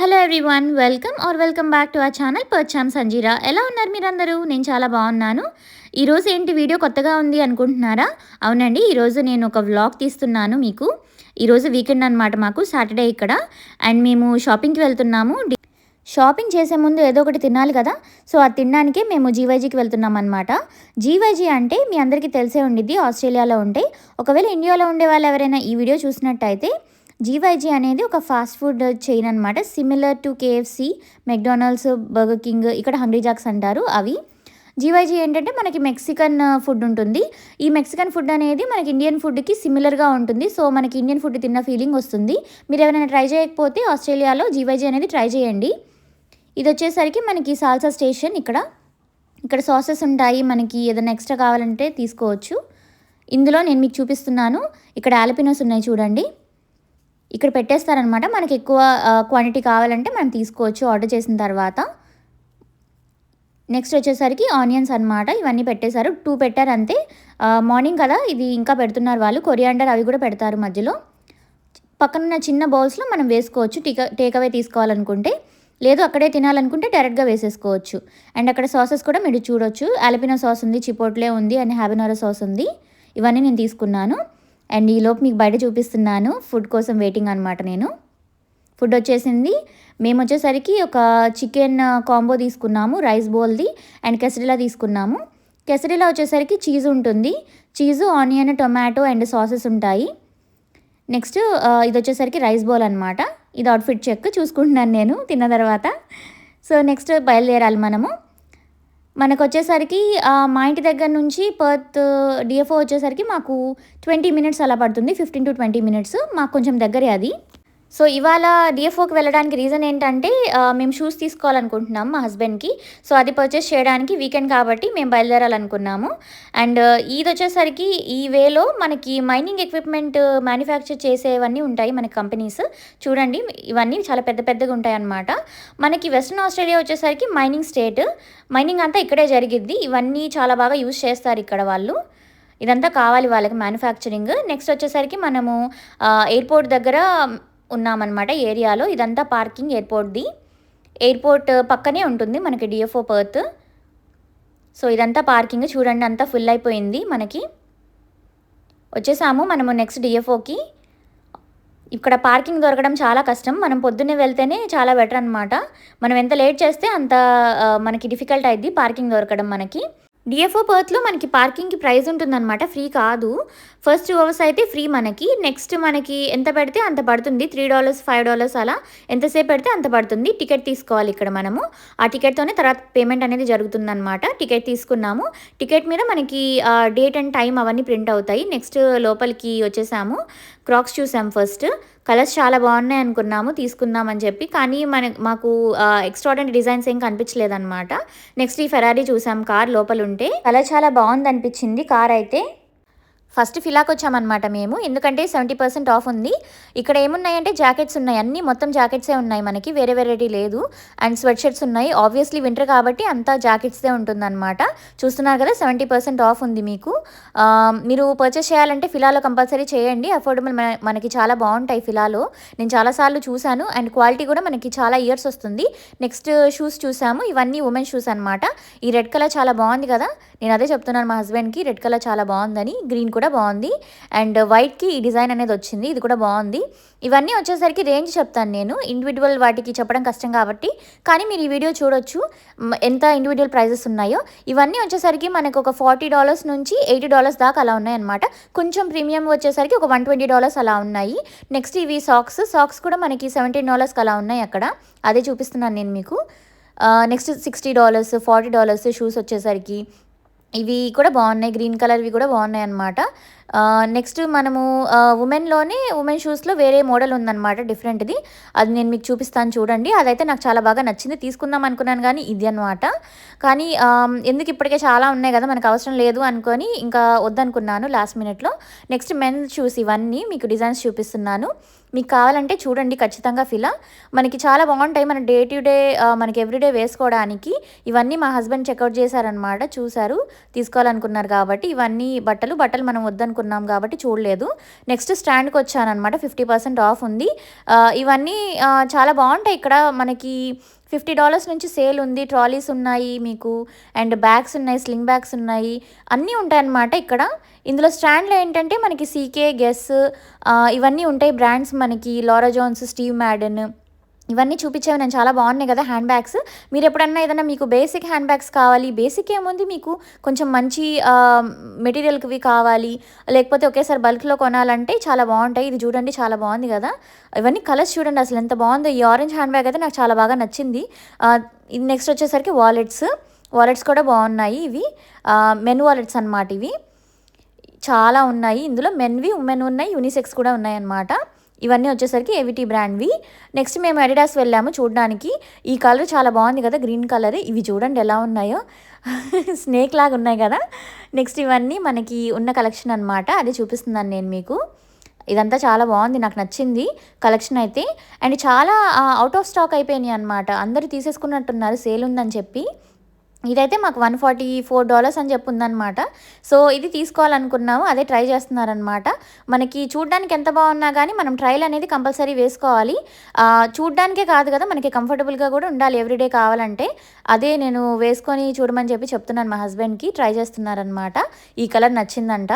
Hello everyone, welcome back to our channel పర్చామ్ సంజీరా. ఎలా ఉన్నారు మీరందరూ? నేను చాలా బాగున్నాను. ఈరోజు ఏంటి వీడియో కొత్తగా ఉంది అనుకుంటున్నారా? అవునండి, ఈరోజు నేను ఒక వ్లాగ్ తీస్తున్నాను మీకు. ఈరోజు వీకెండ్ అనమాట, మాకు సాటర్డే ఇక్కడ. అండ్ మేము షాపింగ్కి వెళ్తున్నాము. షాపింగ్ చేసే ముందు ఏదో ఒకటి తినాలి కదా, సో అది తినడానికే మేము జీవైజీకి వెళ్తున్నాం అనమాట. జీవైజీ అంటే మీ అందరికీ తెలిసే ఉండిద్ది, ఆస్ట్రేలియాలో ఉంటాయి. ఒకవేళ ఇండియాలో ఉండే వాళ్ళు ఎవరైనా ఈ వీడియో చూసినట్టయితే, జీవైజీ అనేది ఒక ఫాస్ట్ ఫుడ్ చైన్ అనమాట. Similar to KFC, McDonald's, burger king, ఇక్కడ హంగ్రీ జాక్స్ అంటారు అవి. జీవైజీ ఏంటంటే మనకి మెక్సికన్ ఫుడ్ ఉంటుంది. ఈ మెక్సికన్ ఫుడ్ అనేది మనకి ఇండియన్ ఫుడ్కి సిమిలర్గా ఉంటుంది. సో మనకి ఇండియన్ ఫుడ్ తిన్న ఫీలింగ్ వస్తుంది. మీరు ఎవరైనా ట్రై చేయకపోతే ఆస్ట్రేలియాలో జీవైజీ అనేది ట్రై చేయండి. ఇది వచ్చేసరికి మనకి సాల్సా స్టేషన్. ఇక్కడ సాసెస్ ఉంటాయి, మనకి ఏదైనా ఎక్స్ట్రా కావాలంటే తీసుకోవచ్చు. ఇందులో నేను మీకు చూపిస్తున్నాను. ఇక్కడ ఆలపినోస్ ఉన్నాయి చూడండి, ఇక్కడ పెట్టేస్తారనమాట. మనకి ఎక్కువ క్వాంటిటీ కావాలంటే మనం తీసుకోవచ్చు ఆర్డర్ చేసిన తర్వాత. నెక్స్ట్ వచ్చేసరికి ఆనియన్స్ అనమాట, ఇవన్నీ పెట్టేశారు. 2 పెట్టారు అంతే. మార్నింగ్ కదా, ఇది ఇంకా పెడుతున్నారు వాళ్ళు. కొరియాండర్ అవి కూడా పెడతారు మధ్యలో. పక్కనున్న చిన్న బౌల్స్లో మనం వేసుకోవచ్చు టేక్ అవే తీసుకోవాలనుకుంటే. లేదు అక్కడే తినాలనుకుంటే డైరెక్ట్గా వేసేసుకోవచ్చు. అండ్ అక్కడ సాసెస్ కూడా మీరు చూడొచ్చు. ఆలపినో సాస్ ఉంది, చిపోట్లే ఉంది, అండ్ హ్యాబనోరో సాస్ ఉంది. ఇవన్నీ నేను తీసుకున్నాను. అండ్ ఈలోపు మీకు బయట చూపిస్తున్నాను. ఫుడ్ కోసం వెయిటింగ్ అనమాట నేను. ఫుడ్ వచ్చేసింది. మేము వచ్చేసరికి ఒక చికెన్ కాంబో తీసుకున్నాము, రైస్ బౌల్ది, అండ్ కెసరిలా తీసుకున్నాము. కెసరిలా వచ్చేసరికి చీజ్ ఉంటుంది. Cheese, onion, tomato and sauces ఉంటాయి. నెక్స్ట్ ఇది వచ్చేసరికి రైస్ బౌల్ అనమాట. ఇది అవుట్ఫిట్ చెక్ చూసుకుంటున్నాను నేను తిన్న తర్వాత. సో నెక్స్ట్ బయలుదేరాలి మనము. మనకు వచ్చేసరికి మా ఇంటి దగ్గర నుంచి పర్త్ డిఎఫ్ఓ వచ్చేసరికి మాకు 20 మినిట్స్ అలా పడుతుంది, 15 to 20 మినిట్స్. మాకు కొంచెం దగ్గరే అది. సో ఇవాళ డిఎఫ్ఓకి వెళ్ళడానికి రీజన్ ఏంటంటే, మేము షూస్ తీసుకోవాలనుకుంటున్నాము మా హస్బెండ్కి. సో అది పర్చేస్ చేయడానికి వీకెండ్ కాబట్టి మేము బయలుదేరాలనుకున్నాము. అండ్ ఇది వచ్చేసరికి ఈ వేలో మనకి మైనింగ్ ఎక్విప్మెంట్ మ్యానుఫ్యాక్చర్ చేసేవన్నీ ఉంటాయి మనకి కంపెనీస్. చూడండి, ఇవన్నీ చాలా పెద్ద పెద్దగా ఉంటాయి అన్నమాట. మనకి వెస్ట్రన్ ఆస్ట్రేలియా వచ్చేసరికి మైనింగ్ స్టేట్. మైనింగ్ అంతా ఇక్కడే జరిగిద్ది. ఇవన్నీ చాలా బాగా యూజ్ చేస్తారు ఇక్కడ వాళ్ళు. ఇదంతా కావాలి వాళ్ళకి మ్యానుఫ్యాక్చరింగ్. నెక్స్ట్ వచ్చేసరికి మనము ఎయిర్పోర్ట్ దగ్గర ఉన్నామన్నమాట ఏరియాలో. ఇదంతా పార్కింగ్ ఎయిర్పోర్ట్ది. ఎయిర్పోర్ట్ పక్కనే ఉంటుంది మనకి డిఎఫ్ఓ పర్త్. సో ఇదంతా పార్కింగ్ చూడండి, అంతా ఫుల్ అయిపోయింది. మనకి వచ్చేసాము మనము నెక్స్ట్ డిఎఫ్ఓకి. ఇక్కడ పార్కింగ్ దొరకడం చాలా కష్టం. మనం పొద్దున్నే వెళ్తేనే చాలా బెటర్ అనమాట. మనం ఎంత లేట్ చేస్తే అంత మనకి డిఫికల్ట్ అయింది పార్కింగ్ దొరకడం మనకి. డిఎఫ్ఓ పర్త్లో మనకి పార్కింగ్కి ప్రైస్ ఉంటుందన్నమాట, ఫ్రీ కాదు. ఫస్ట్ 2 hours అయితే ఫ్రీ మనకి. నెక్స్ట్ మనకి ఎంత పెడితే అంత పడుతుంది, $3, $5 అలా ఎంతసేపు పెడితే అంత పడుతుంది. టికెట్ తీసుకోవాలి ఇక్కడ మనము. ఆ టికెట్తోనే తర్వాత పేమెంట్ అనేది జరుగుతుందన్నమాట. టికెట్ తీసుకున్నాము. టికెట్ మీద మనకి డేట్ అండ్ టైం అవన్నీ ప్రింట్ అవుతాయి. నెక్స్ట్ లోపలికి వచ్చేసాము. క్రాక్స్ చూసాం ఫస్ట్. కలర్స్ చాలా బాగున్నాయి అనుకున్నాము, తీసుకుందామని చెప్పి. కానీ మాకు ఎక్స్ట్రాడనరీ డిజైన్స్ ఏం కనిపించలేదన్నమాట. నెక్స్ట్ ఈ ఫెరారీ చూసాం కార్ లోపల ఉంటే. కలర్ చాలా బాగుంది అనిపించింది కార్ అయితే. ఫస్ట్ ఫిలాకి వచ్చామన్నమాట మేము, ఎందుకంటే 70% ఆఫ్ ఉంది. ఇక్కడ ఏమున్నాయంటే జాకెట్స్ ఉన్నాయి, అన్నీ మొత్తం జాకెట్సే ఉన్నాయి మనకి, వేరే వెరైటీ లేదు. అండ్ స్వెట్ షర్ట్స్ ఉన్నాయి. ఆబ్వియస్లీ వింటర్ కాబట్టి అంతా జాకెట్సే ఉంటుందన్నమాట. చూస్తున్నారు కదా, 70% ఆఫ్ ఉంది మీకు. మీరు పర్చేస్ చేయాలంటే ఫిలాలో కంపల్సరీ చేయండి. అఫోర్డబుల్, మనకి చాలా బాగుంటాయి ఫిలాలో. నేను చాలాసార్లు చూశాను. అండ్ క్వాలిటీ కూడా మనకి చాలా ఇయర్స్ వస్తుంది. నెక్స్ట్ షూస్ చూసాము. ఇవన్నీ ఉమెన్ షూస్ అనమాట. ఈ రెడ్ కలర్ చాలా బాగుంది కదా, నేను అదే చెప్తున్నాను మా హస్బెండ్కి, రెడ్ కలర్ చాలా బాగుందని. గ్రీన్ కూడా బాగుంది. అండ్ వైట్కి ఈ డిజైన్ అనేది వచ్చింది, ఇది కూడా బాగుంది. ఇవన్నీ వచ్చేసరికి రేంజ్ చెప్తాను నేను, ఇండివిజువల్ వాటికి చెప్పడం కష్టం కాబట్టి. కానీ మీరు ఈ వీడియో చూడొచ్చు ఎంత ఇండివిజువల్ ప్రైజెస్ ఉన్నాయో. ఇవన్నీ వచ్చేసరికి మనకు ఒక $40 నుంచి $80 దాకా అలా ఉన్నాయన్నమాట. కొంచెం ప్రీమియం వచ్చేసరికి ఒక $120 అలా ఉన్నాయి. నెక్స్ట్ ఇవి సాక్స్ కూడా మనకి $17 అలా ఉన్నాయి అక్కడ, అదే చూపిస్తున్నాను నేను మీకు. నెక్స్ట్ $60, $40 షూస్ వచ్చేసరికి. ఇవి కూడా బాగున్నాయి, గ్రీన్ కలర్వి కూడా బాగున్నాయి అన్నమాట. నెక్స్ట్ మనము ఉమెన్ షూస్లో వేరే మోడల్ ఉందన్నమాట, డిఫరెంట్ది. అది నేను మీకు చూపిస్తాను చూడండి. అదైతే నాకు చాలా బాగా నచ్చింది, తీసుకుందాం అనుకున్నాను కానీ ఇది అనమాట. కానీ ఎందుకు, ఇప్పటికే చాలా ఉన్నాయి కదా, మనకు అవసరం లేదు అనుకొని ఇంకా వద్దనుకున్నాను లాస్ట్ మినిట్లో. నెక్స్ట్ మెన్స్ షూస్, ఇవన్నీ మీకు డిజైన్స్ చూపిస్తున్నాను. మీకు కావాలంటే చూడండి ఖచ్చితంగా ఫిలా. మనకి చాలా బాగుంటాయి మన డే టు డే మనకి ఎవ్రీడే వేసుకోవడానికి. ఇవన్నీ మా హస్బెండ్ చెక్అవుట్ చేశారనమాట, చూశారు తీసుకోవాలనుకున్నారు కాబట్టి. ఇవన్నీ బట్టలు మనం వద్దనుకున్నాం కాబట్టి చూడలేదు. నెక్స్ట్ స్టాండ్కి వచ్చానమాట, 50% ఆఫ్ ఉంది. ఇవన్నీ చాలా బాగుంటాయి ఇక్కడ మనకి. $50 నుంచి సేల్ ఉంది. ట్రాలీస్ ఉన్నాయి మీకు, అండ్ బ్యాగ్స్ ఉన్నాయి, స్లింగ్ బ్యాగ్స్ ఉన్నాయి, అన్నీ ఉంటాయన్నమాట ఇక్కడ. ఇందులో స్టాండ్లో ఏంటంటే మనకి సీకే, గెస్ ఇవన్నీ ఉంటాయి బ్రాండ్స్ మనకి. లారా జోన్స్, స్టీవ్ మ్యాడెన్ ఇవన్నీ చూపించేవి నేను, చాలా బాగున్నాయి కదా హ్యాండ్ బ్యాగ్స్. మీరు ఎప్పుడన్నా ఏదైనా మీకు బేసిక్ హ్యాండ్ బ్యాగ్స్ కావాలి, బేసిక్ ఏముంది మీకు కొంచెం మంచి మెటీరియల్కి కావాలి, లేకపోతే ఒకేసారి బల్క్లో కొనాలంటే చాలా బాగుంటాయి. ఇది చూడండి చాలా బాగుంది కదా, ఇవన్నీ కలర్స్ చూడండి అసలు ఎంత బాగుందో. ఈ ఆరెంజ్ హ్యాండ్ బ్యాగ్ అయితే నాకు చాలా బాగా నచ్చింది. నెక్స్ట్ వచ్చేసరికి వాలెట్స్ కూడా బాగున్నాయి. ఇవి మెన్ వాలెట్స్ అన్నమాట. ఇవి చాలా ఉన్నాయి ఇందులో, మెన్వి ఉమెన్ ఉన్నాయి, యూనిసెక్స్ కూడా ఉన్నాయి అన్నమాట. ఇవన్నీ వచ్చేసరికి ఏవిటీ బ్రాండ్వి. నెక్స్ట్ మేము అడిడాస్ వెళ్ళాము చూడడానికి. ఈ కలర్ చాలా బాగుంది కదా, గ్రీన్ కలర్. ఇవి చూడండి ఎలా ఉన్నాయో, స్నేక్ లాగా ఉన్నాయి కదా. నెక్స్ట్ ఇవన్నీ మనకి ఉన్న కలెక్షన్ అనమాట, అది చూపిస్తున్నాను నేను మీకు. ఇదంతా చాలా బాగుంది, నాకు నచ్చింది కలెక్షన్ అయితే. అండ్ చాలా అవుట్ ఆఫ్ స్టాక్ అయిపోయినాయి అనమాట, అందరూ తీసేసుకున్నట్టున్నారు సేల్ ఉందని చెప్పి. ఇదైతే మాకు $144 అని చెప్పి ఉందన్నమాట. సో ఇది తీసుకోవాలనుకున్నాము, అదే ట్రై చేస్తున్నారనమాట. మనకి చూడ్డానికి ఎంత బాగున్నా కానీ మనం ట్రైల్ అనేది కంపల్సరీ వేసుకోవాలి. చూడ్డానికే కాదు కదా, మనకి కంఫర్టబుల్గా కూడా ఉండాలి ఎవ్రీడే కావాలంటే. అదే నేను వేసుకొని చూడమని చెప్పి చెప్తున్నాను మా హస్బెండ్కి, ట్రై చేస్తున్నారనమాట. ఈ కలర్ నచ్చిందంట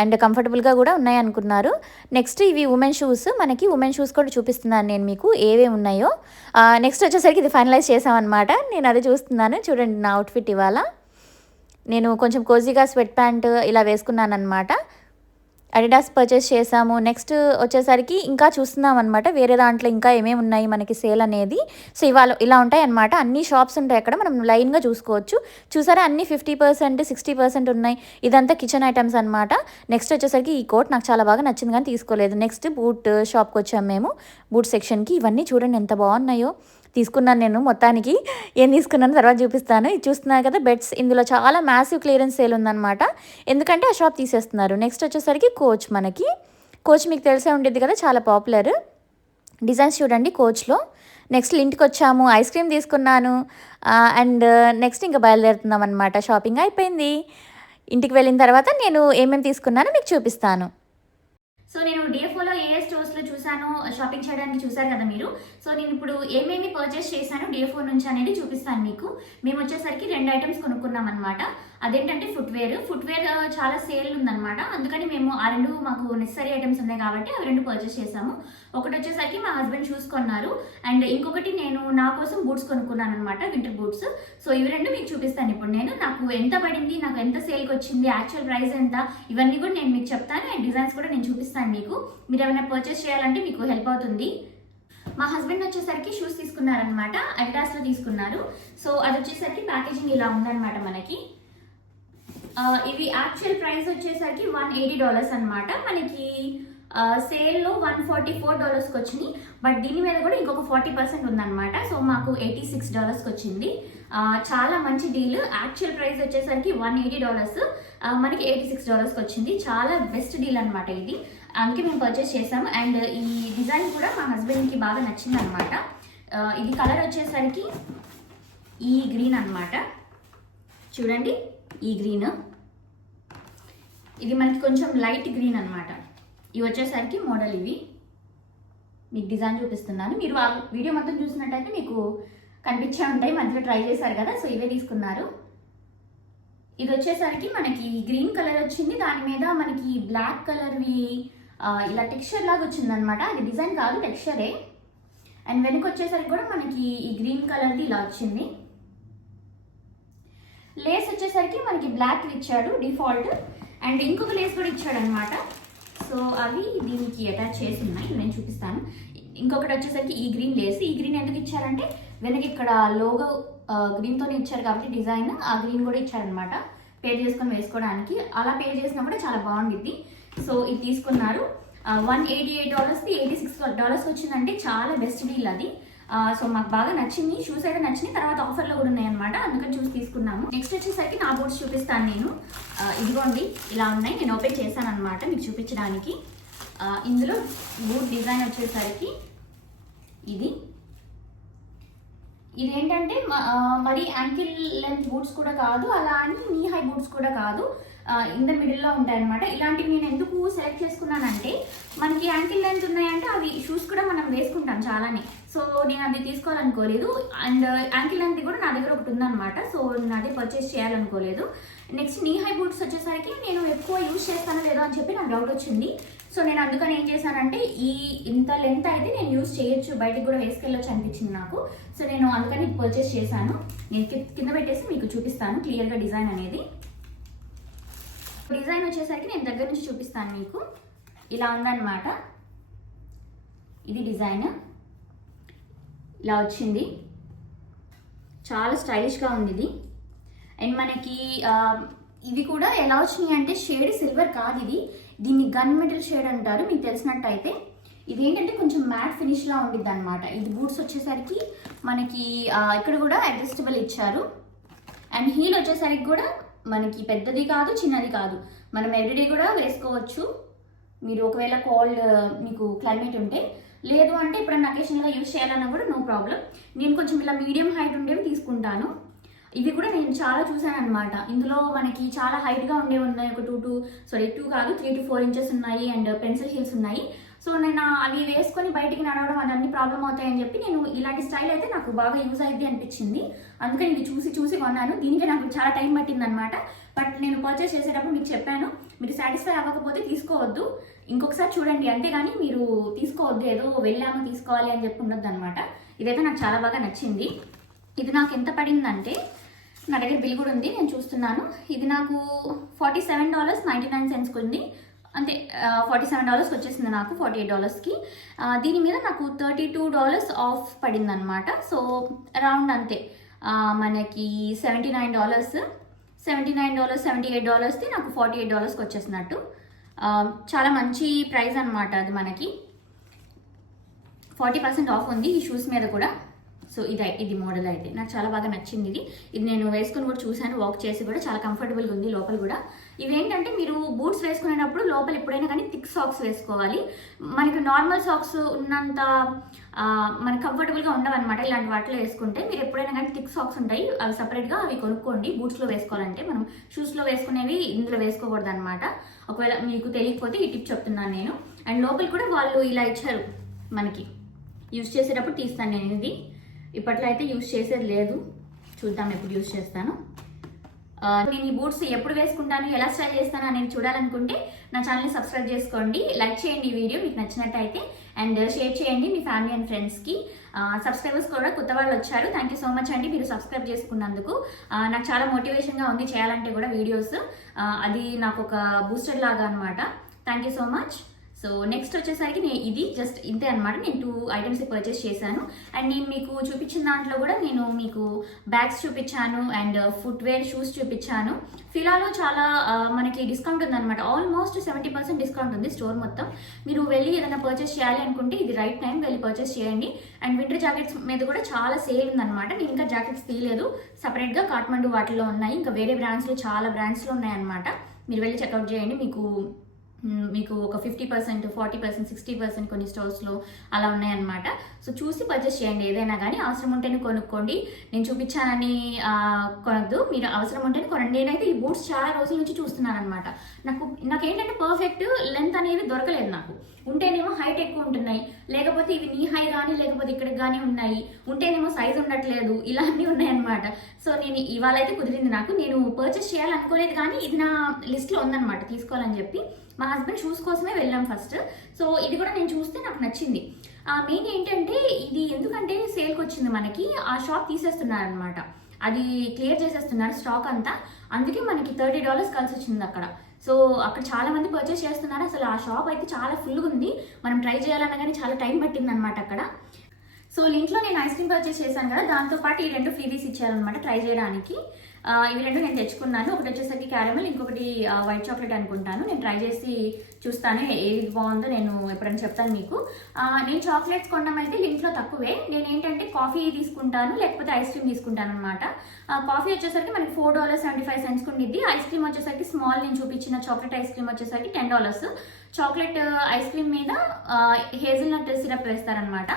అండ్ కంఫర్టబుల్గా కూడా ఉన్నాయి అనుకున్నారు. నెక్స్ట్ ఇవి ఉమెన్ షూస్, మనకి ఉమెన్ షూస్ కూడా చూపిస్తున్నాను నేను మీకు ఏవేవి ఉన్నాయో. నెక్స్ట్ వచ్చేసరికి ఇది ఫైనలైజ్ చేసామన్నమాట, నేను అది చూస్తున్నాను. చూడండి నా అవుట్ఫిట్ ఇవాళ నేను కొంచెం కోజీగా స్వెట్ ప్యాంట్ ఇలా వేసుకున్నాను అనమాట. అడిడాస్ పర్చేస్ చేసాము. నెక్స్ట్ వచ్చేసరికి ఇంకా చూస్తున్నాం అనమాట, వేరే దాంట్లో ఇంకా ఏమేమి ఉన్నాయి మనకి సేల్ అనేది. సో ఇవాళ ఇలా ఉంటాయి అనమాట, అన్ని షాప్స్ ఉంటాయి అక్కడ, మనం లైన్గా చూసుకోవచ్చు. చూసారా అన్ని 50%, 60% ఉన్నాయి. ఇదంతా కిచెన్ ఐటమ్స్ అనమాట. నెక్స్ట్ వచ్చేసరికి ఈ కోట్ నాకు చాలా బాగా నచ్చింది కానీ తీసుకోలేదు. నెక్స్ట్ బూట్ షాప్కి వచ్చాము మేము, బూట్ సెక్షన్కి. ఇవన్నీ చూడండి ఎంత బాగున్నాయో, తీసుకున్నాను నేను మొత్తానికి. ఏం తీసుకున్నాను తర్వాత చూపిస్తాను. ఇది చూస్తున్నారు కదా బెడ్స్, ఇందులో చాలా మ్యాసివ్ క్లియరెన్స్ సేల్ ఉందన్నమాట, ఎందుకంటే ఆ షాప్ తీసేస్తున్నారు. నెక్స్ట్ వచ్చేసరికి కోచ్, మనకి కోచ్ మీకు తెలిసే ఉండేది కదా, చాలా పాపులర్. డిజైన్స్ చూడండి కోచ్లో. నెక్స్ట్ ఇంటికి వచ్చాము, ఐస్ క్రీమ్ తీసుకున్నాను. అండ్ నెక్స్ట్ ఇంకా బయలుదేరుతున్నాం అనమాట. షాపింగ్ అయిపోయింది. ఇంటికి వెళ్ళిన తర్వాత నేను ఏమేమి తీసుకున్నానో మీకు చూపిస్తాను. సో నేను డిఎఫ్ఓలో ఏ స్టోర్స్లో చూసానో షాపింగ్ చేయడానికి చూసారు కదా మీరు. సో నేను ఇప్పుడు ఏమేమి పర్చేస్ చేశాను డిఎఫ్ఓ నుంచి అనేది చూపిస్తాను మీకు. మేము వచ్చేసరికి 2 ఐటమ్స్ కొనుక్కున్నాం అనమాట. అదేంటంటే ఫుట్వేర్ చాలా సేల్ ఉందన్నమాట, అందుకని మేము ఆ 2 మాకు నెసరీ ఐటమ్స్ ఉన్నాయి కాబట్టి అవి 2 పర్చేస్ చేసాము. ఒకటి వచ్చేసరికి మా హస్బెండ్ షూస్ కొన్నారు, అండ్ ఇంకొకటి నేను నా కోసం బూట్స్ కొనుక్కున్నాను అనమాట, వింటర్ బూట్స్. సో ఇవి 2 మీకు చూపిస్తాను ఇప్పుడు నేను. నాకు ఎంత పడింది, నాకు ఎంత సేల్కి వచ్చింది, యాక్చువల్ ప్రైస్ ఎంత, ఇవన్నీ కూడా నేను మీకు చెప్తాను. అండ్ డిజైన్స్ కూడా నేను చూపిస్తాను మీకు. మీరు ఏమైనా పర్చేస్ చేయాలంటే మీకు హెల్ప్ అవుతుంది. మా హస్బెండ్ వచ్చేసరికి షూస్ తీసుకున్నారనమాట, అడిడాస్లో తీసుకున్నారు. సో అది వచ్చేసరికి ప్యాకేజింగ్ ఇలా ఉందన్నమాట మనకి. ఇవి యాక్చువల్ ప్రైస్ వచ్చేసరికి $180 అనమాట. మనకి సేల్లో $144కి వచ్చినాయి, బట్ దీని మీద కూడా ఇంకొక 40% ఉందన్నమాట. సో మాకు $86కి వచ్చింది. చాలా మంచి డీల్. యాక్చువల్ ప్రైస్ వచ్చేసరికి $180, మనకి $86కి వచ్చింది. చాలా బెస్ట్ డీల్ అనమాట ఇది, అందుకే మేము పర్చేస్ చేసాము. అండ్ ఈ డిజైన్ కూడా మా హస్బెండ్కి బాగా నచ్చింది అనమాట. ఇది కలర్ వచ్చేసరికి ఈ గ్రీన్ అనమాట, చూడండి ఈ గ్రీన్. ఇది మనకి కొంచెం లైట్ గ్రీన్ అనమాట. ఇవి వచ్చేసరికి మోడల్, ఇవి మీకు డిజైన్ చూపిస్తున్నాను. మీరు ఆ వీడియో మొత్తం చూసినట్టయితే మీకు కనిపించే ఉంటాయి, మధ్యలో ట్రై చేశారు కదా. సో ఇవే తీసుకున్నారు. ఇది వచ్చేసరికి మనకి గ్రీన్ కలర్ వచ్చింది, దాని మీద మనకి బ్లాక్ కలర్వి ఇలా టెక్స్చర్ లాగా వచ్చింది అనమాట. అది డిజైన్ కాదు, టెక్స్చరే. అండ్ వెనక వచ్చేసరికి కూడా మనకి ఈ గ్రీన్ కలర్ది ఇలా వచ్చింది. లేస్ వచ్చేసరికి మనకి బ్లాక్ ఇచ్చాడు డిఫాల్ట్, అండ్ ఇంకొక లేస్ కూడా ఇచ్చాడు అనమాట. సో అవి దీనికి అటాచ్ చేసి ఉన్నాయి, నేను చూపిస్తాను. ఇంకొకటి వచ్చేసరికి ఈ గ్రీన్ లేస్. ఈ గ్రీన్ ఎందుకు ఇచ్చారంటే వెనక ఇక్కడ లోగో గ్రీన్తోనే ఇచ్చారు కాబట్టి డిజైన్, ఆ గ్రీన్ కూడా ఇచ్చారనమాట పేర్ చేసుకొని వేసుకోవడానికి. అలా పేర్ చేసినా కూడా చాలా బాగుండిద్ది. సో ఇది తీసుకున్నారు. $188ది $86 వచ్చిందంటే చాలా బెస్ట్ డీల్ అది. సో మాకు బాగా నచ్చింది, షూస్ అయితే నచ్చినాయి. తర్వాత ఆఫర్లో కూడా ఉన్నాయి అనమాట, అందుకని చూసి తీసుకున్నాము. నెక్స్ట్ వచ్చేసరికి నా బూట్స్ చూపిస్తాను నేను. ఇదిగోండి ఇలా ఉన్నాయి, నేను ఓపెన్ చేశాను అనమాట మీకు చూపించడానికి. ఇందులో బూట్ డిజైన్ వచ్చేసరికి ఇదేంటంటే మరి యాంకిల్ లెంత్ బూట్స్ కూడా కాదు, అలా అని నీ హై బూట్స్ కూడా కాదు, ఇన్ ద మిడిల్లో ఉంటాయి అనమాట. ఇలాంటివి నేను ఎందుకు సెలెక్ట్ చేసుకున్నానంటే మనకి యాంకిల్ లెంత్ ఉన్నాయంటే అవి షూస్ కూడా మనం వేసుకుంటాం చాలానే. సో నేను అది తీసుకోవాలనుకోలేదు. అండ్ యాంకిల్ లెంత్ కూడా నా దగ్గర ఒకటి ఉందన్నమాట. సో నేను అదే పర్చేస్ చేయాలనుకోలేదు. నెక్స్ట్ నీ హై బూట్స్ వచ్చేసరికి నేను ఎక్కువ యూజ్ చేస్తానో లేదో అని చెప్పి నాకు డౌట్ వచ్చింది. సో నేను అందుకని ఏం చేశానంటే ఇంత లెంత్ అయితే నేను యూజ్ చేయొచ్చు, బయటకు కూడా వేసుకెళ్ళొచ్చు అనిపించింది నాకు. సో నేను అందుకని పర్చేస్ చేశాను. నేను కింద పెట్టేసి మీకు చూపిస్తాను క్లియర్గా డిజైన్ అనేది. డిజైన్ వచ్చేసరికి నేను దగ్గర నుంచి చూపిస్తాను మీకు. ఇలా ఉందన్నమాట, ఇది డిజైన్ ఇలా వచ్చింది. చాలా స్టైలిష్గా ఉంది ఇది. అండ్ మనకి ఇవి కూడా ఎలా వచ్చినాయి అంటే షేడ్ సిల్వర్ కాదు, దీన్ని గన్ మెటల్ షేడ్ అంటారు మీకు తెలిసినట్టయితే. ఇదేంటంటే కొంచెం మ్యాట్ ఫినిష్లా ఉండిద్ది అనమాట. ఇది బూట్స్ వచ్చేసరికి మనకి ఇక్కడ కూడా అడ్జస్టబుల్ ఇచ్చారు. అండ్ హీల్ వచ్చేసరికి కూడా మనకి పెద్దది కాదు చిన్నది కాదు, మనం ఎవ్రీడే కూడా వేసుకోవచ్చు. మీరు ఒకవేళ కోల్డ్ మీకు క్లైమేట్ ఉంటే, లేదు అంటే ఎప్పుడన్నా అకేషనల్గా యూజ్ చేయాలన్నా కూడా నో ప్రాబ్లం. నేను కొంచెం ఇలా మీడియం హైట్ ఉండేవి తీసుకుంటాను. ఇవి కూడా నేను చాలా చూసాను అనమాట. ఇందులో మనకి చాలా హైట్గా ఉండేవి ఉన్నాయి, ఒక 2 కాదు 3 to 4 ఇంచెస్ ఉన్నాయి. అండ్ పెన్సిల్ హీల్స్ ఉన్నాయి. సో నేను అవి వేసుకొని బయటికి నడవడం అదన్నీ ప్రాబ్లం అవుతాయని చెప్పి నేను ఇలాంటి స్టైల్ అయితే నాకు బాగా యూజ్ అయ్యింది అనిపించింది. అందుకని ఇది చూసి కొన్నాను. దీనికి నాకు చాలా టైం పట్టింది అనమాట. బట్ నేను పర్చేస్ చేసేటప్పుడు మీకు చెప్పాను, మీరు సాటిస్ఫై అవ్వకపోతే తీసుకోవద్దు, ఇంకొకసారి చూడండి, అంతేగాని మీరు తీసుకోవద్దు ఏదో వెళ్ళాము తీసుకోవాలి అని చెప్పి ఉండొద్దు అనమాట. ఇదైతే నాకు చాలా బాగా నచ్చింది. ఇది నాకు ఎంత పడిందంటే, నా దగ్గర బిల్ కూడా ఉంది నేను చూస్తున్నాను. ఇది నాకు $47.99 ఉంది. అంతే, $47 వచ్చేసింది నాకు $48కి. దీని మీద నాకు $32 ఆఫ్ పడింది అనమాట. సో అరౌండ్ అంతే మనకి $79, $78ది నాకు $48కి వచ్చేసినట్టు. చాలా మంచి ప్రైస్ అనమాట అది. మనకి 40% ఆఫ్ ఉంది ఈ షూస్ మీద కూడా. సో ఇది మోడల్ అయితే నాకు చాలా బాగా నచ్చింది. ఇది నేను వేసుకొని కూడా చూశాను, వాక్ చేసి కూడా చాలా కంఫర్టబుల్గా ఉంది లోపల కూడా. ఇవేంటంటే మీరు బూట్స్ వేసుకునేటప్పుడు లోపల ఎప్పుడైనా కానీ థిక్ సాక్స్ వేసుకోవాలి. మనకి నార్మల్ సాక్స్ ఉన్నంత మనకి కంఫర్టబుల్గా ఉండవన్నమాట. ఇలాంటి వాటిలో వేసుకుంటే మీరు ఎప్పుడైనా కానీ థిక్ సాక్స్ ఉంటాయి, అవి సపరేట్గా అవి కొనుక్కోండి. బూట్స్లో వేసుకోవాలంటే మనం షూస్లో వేసుకునేవి ఇందులో వేసుకోకూడదు అనమాట. ఒకవేళ మీకు తెలియకపోతే ఈ టిప్ చెప్తున్నాను నేను. అండ్ లోపల కూడా వాళ్ళు ఇలా ఇచ్చారు మనకి, యూజ్ చేసేటప్పుడు తీస్తాను నేను. ఇది ఇప్పట్లో అయితే యూజ్ చేసేది లేదు, చూద్దాం ఎప్పుడు యూజ్ చేస్తాను. నేను ఈ బూట్స్ ఎప్పుడు వేసుకుంటాను, ఎలా స్టైల్ చేస్తాను అనేది చూడాలనుకుంటే నా ఛానల్ని సబ్స్క్రైబ్ చేసుకోండి, లైక్ చేయండి ఈ వీడియో మీకు నచ్చినట్టయితే, అండ్ షేర్ చేయండి మీ ఫ్యామిలీ అండ్ ఫ్రెండ్స్కి. సబ్స్క్రైబర్స్ కూడా కొత్త వాళ్ళు వచ్చారు, థ్యాంక్ యూ సో మచ్ అండి మీరు సబ్స్క్రైబ్ చేసుకున్నందుకు. నాకు చాలా మోటివేషన్గా ఉంది చేయాలంటే కూడా వీడియోస్. అది నాకు ఒక బూస్టర్ లాగా అనమాట. Thank you so much. So next వచ్చేసరికి నేను ఇది జస్ట్ ఇంతే అనమాట. నేను 2 ఐటమ్స్ పర్చేస్ చేశాను. అండ్ నేను మీకు చూపించిన దాంట్లో కూడా నేను మీకు బ్యాగ్స్ చూపించాను అండ్ ఫుట్వేర్ షూస్ చూపించాను. ఫిలాలో చాలా మనకి డిస్కౌంట్ ఉందన్నమాట. ఆల్మోస్ట్ 70% డిస్కౌంట్ ఉంది స్టోర్ మొత్తం. మీరు వెళ్ళి ఏదైనా పర్చేస్ చేయాలి అనుకుంటే ఇది రైట్ టైం, వెళ్ళి పర్చేస్ చేయండి. అండ్ వింటర్ జాకెట్స్ మీద కూడా చాలా సేల్ ఉందన్నమాట. నేను ఇంకా జాకెట్స్ తీయలేదు, సపరేట్గా కాట్మండు వాటిలో ఉన్నాయి, ఇంకా వేరే బ్రాండ్స్లో చాలా బ్రాండ్స్లో ఉన్నాయన్నమాట. మీరు వెళ్ళి చెక్అవుట్ చేయండి. మీకు ఒక 50%, 40%, 60% కొన్ని స్టోర్స్లో అలా ఉన్నాయన్నమాట. సో చూసి పర్చేస్ చేయండి ఏదైనా కానీ. అవసరం ఉంటేనే కొనుక్కోండి, నేను చూపించానని కొనద్దు, మీరు అవసరం ఉంటేనే కొనండి. నేనైతే ఈ బూట్స్ చాలా రోజుల నుంచి చూస్తున్నాను అనమాట. నాకేంటంటే పర్ఫెక్ట్ లెంత్ అనేది దొరకలేదు నాకు. ఉంటేనేమో హైట్ ఎక్కువ ఉంటున్నాయి, లేకపోతే ఇవి నీ హై కానీ లేకపోతే ఇక్కడికి కానీ ఉన్నాయి, ఉంటేనేమో సైజ్ ఉండట్లేదు, ఇలా అన్నీ ఉన్నాయన్నమాట. సో నేను ఇవాళ అయితే కుదిరింది నాకు. నేను పర్చేస్ చేయాలనుకోలేదు కానీ ఇది నా లిస్ట్లో ఉందన్నమాట తీసుకోవాలని చెప్పి. మా హస్బెండ్ షూస్ కోసమే వెళ్ళాం ఫస్ట్. సో ఇది కూడా నేను చూస్తే నాకు నచ్చింది. మెయిన్ ఏంటంటే ఇది ఎందుకంటే సేల్కి వచ్చింది మనకి, ఆ షాప్ తీసేస్తున్నారు అనమాట, అది క్లియర్ చేసేస్తున్నారు స్టాక్ అంతా. అందుకే మనకి $30 కలిసి వచ్చింది అక్కడ. సో అక్కడ చాలా మంది పర్చేస్ చేస్తున్నారు. అసలు ఆ షాప్ అయితే చాలా ఫుల్గా ఉంది. మనం ట్రై చేయాలన్నా కానీ చాలా టైం పట్టింది అనమాట అక్కడ. సో లింక్లో నేను ఐస్ క్రీమ్ పర్చేస్ చేశాను కదా, దాంతోపాటు ఈ 2 ఫ్రీబీస్ ఇచ్చారనమాట ట్రై చేయడానికి. ఇవి 2 నేను తెచ్చుకున్నాను. ఒకటి వచ్చేసరికి క్యారమెల్, ఇంకొకటి వైట్ చాక్లెట్ అనుకుంటాను. నేను ట్రై చేసి చూస్తాను ఏది బాగుందో నేను ఎప్పుడైనా చెప్తాను మీకు. నేను చాక్లెట్స్ కొనడం అయితే లింక్లో తక్కువే. నేను ఏంటంటే కాఫీ తీసుకుంటాను, లేకపోతే ఐస్ క్రీమ్ తీసుకుంటాను అనమాట. కాఫీ వచ్చేసరికి మనకి $4.75 ఉండిద్ది. ఐస్ క్రీమ్ వచ్చేసరికి స్మాల్ నేను చూపించిన చాక్లెట్ ఐస్ క్రీమ్ వచ్చేసరికి $10. చాక్లెట్ ఐస్ క్రీమ్ మీద హేజల్నట్ సిరప్ వేస్తారనమాట.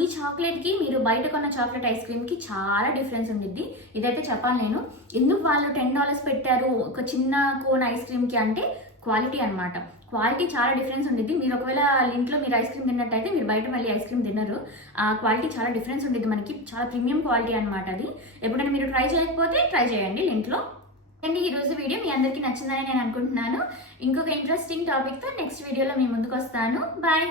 ఈ చాక్లెట్కి మీరు బయట కొన్న చాక్లెట్ ఐస్ క్రీమ్కి చాలా డిఫరెన్స్ ఉండిద్ది. ఇదైతే చెప్పాలి నేను. ఎందుకు వాళ్ళు $10 పెట్టారు ఒక చిన్న కోన్ ఐస్ క్రీమ్కి అంటే క్వాలిటీ అనమాట. క్వాలిటీ చాలా డిఫరెన్స్ ఉండిద్ది. మీరు ఒకవేళ ఇంట్లో మీరు ఐస్ క్రీమ్ తిన్నట్టయితే మీరు బయట మళ్ళీ ఐస్ క్రీమ్ తినరు. క్వాలిటీ చాలా డిఫరెన్స్ ఉండిద్ది, మనకి చాలా ప్రీమియం క్వాలిటీ అనమాట అది. ఎప్పుడైనా మీరు ట్రై చేయకపోతే ట్రై చేయండి లింక్లో. అండి ఈరోజు వీడియో మీ అందరికీ నచ్చిందని నేను అనుకుంటున్నాను. ఇంకొక ఇంట్రెస్టింగ్ టాపిక్తో నెక్స్ట్ వీడియోలో మీ ముందుకు వస్తాను. బాయ్.